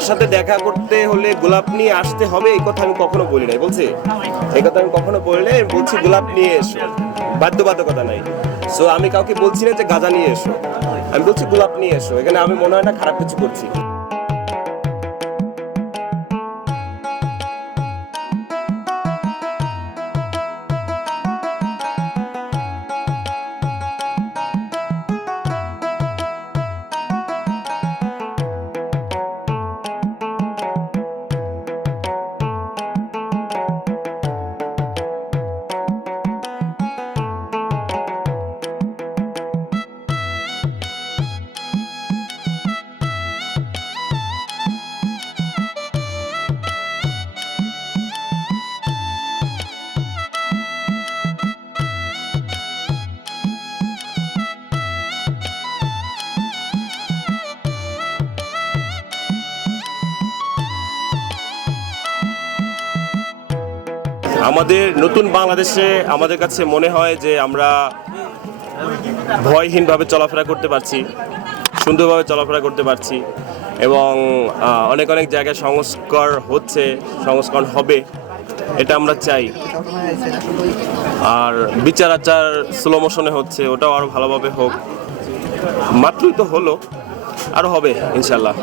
আমার সাথে দেখা করতে হলে গোলাপ নিয়ে আসতে হবে এই কথা আমি কখনো বলি নাই, বলছি এই কথা আমি কখনো বলি নাই। আমি বলছি গোলাপ নিয়ে এসো, বাধ্যবাধকতা নাই। সো আমি কাউকে বলছি না যে গাঁজা নিয়ে এসো, আমি বলছি গোলাপ নিয়ে এসো। এখানে আমি মনে হয় না খারাপ কিছু করছি। আমাদের নতুন বাংলাদেশে আমাদের কাছে মনে হয় যে আমরা ভয়হীনভাবে চলাফেরা করতে পারছি, সুন্দরভাবে চলাফেরা করতে পারছি, এবং অনেক অনেক জায়গায় সংস্করণ হবে, এটা আমরা চাই। আর বিচার আচার স্লো মোশনে হচ্ছে, ওটাও আরও ভালোভাবে হোক। মাত্রই তো হলো, আরও হবে ইনশাল্লাহ।